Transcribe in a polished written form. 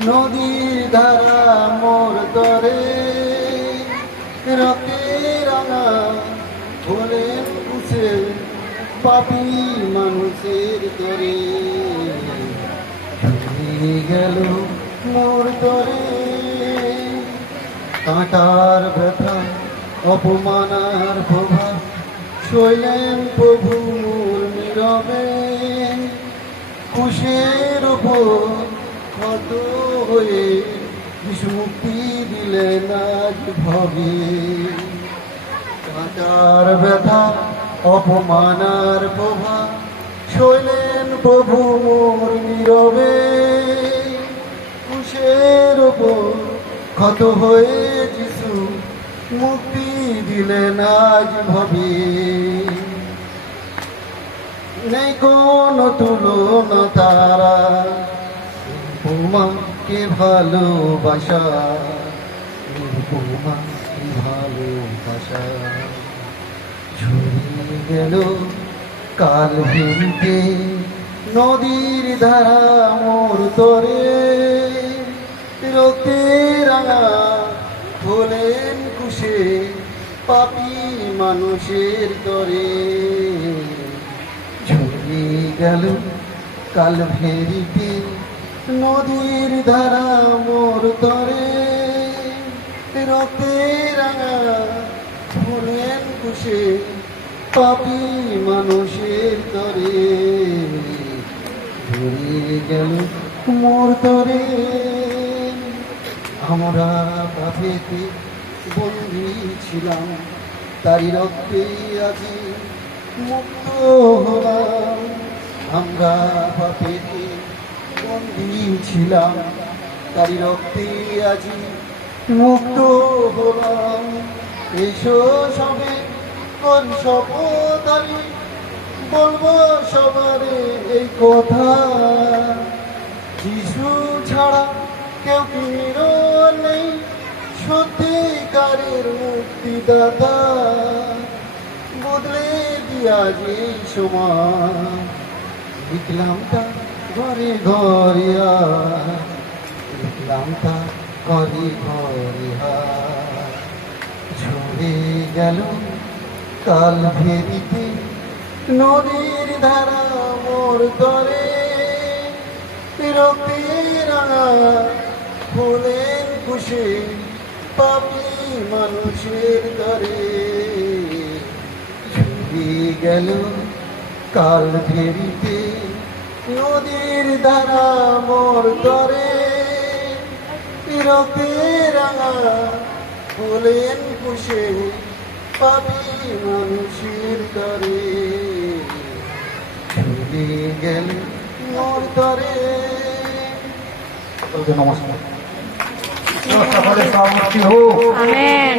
নদীর ধারা মোর তরে রক্তে রাঙা ভোলেন কুছে পাপি মানুষের তরে গেল মোর তরে কাঁটার ব্যথা অপমানার প্রভাব শৈলেন প্রভু মোর নীরবে কুশের উপর ক্ষত হয়ে যিশু মুক্তি দিলেন আজ ভবে কাঁটার ব্যথা অপমানার প্রভাব শৈলেন প্রভু মোর নীরবে কুশের উপর ক্ষত হয়ে যিশু মুক্তি দিলেন আজ ভবে নেই কোনো তুলনা তারা উপমাকে ভালোবাসা উপমাকে ভালোবাসা ঝরে গেল কাল ভেঙে নদীর ধারা মোর তরে রক্তে রাঙা হলেন কুশে পাপি মানুষের তরে ঝরে গেল কাল ভেরিতে নদীর ধারা মোর তরে রক্তে রাঙা হলেন কুশে পাপি মানুষের তরে ঝরে গেল মোর তরে আমরা পাপেতে বন্দী ছিলাম তারি রক্তে আজি মুক্ত হলাম আমরা পাপেতে বন্দী ছিলাম তারি রক্তে আজি মুক্ত হলাম এসো সবে কোন শপথ আমি বলবো সবারে এই কথা যিশু ছাড়া কেউ কিরো নেই সত্যিকারের মুক্তিদাতা বদলে দিয়া যে সময় লিখলাম তা ঘরে ঘরিয়া লিখলাম তা ঘরে ঘরিয়া ঝরে গেল কাল ভেরিতে নদীর ধারা মোর তরে রক্তে রাঙা হলেন কুশে পাপি মানুষের তরে ঝরে গেল কাল ভেরিতে নদীর ধারা মোর তরে রক্তে রাঙা হলেন কুশে পাপি মানুষের তরে ঝরে গেল মোর তরে। নমস্কার। আমেন।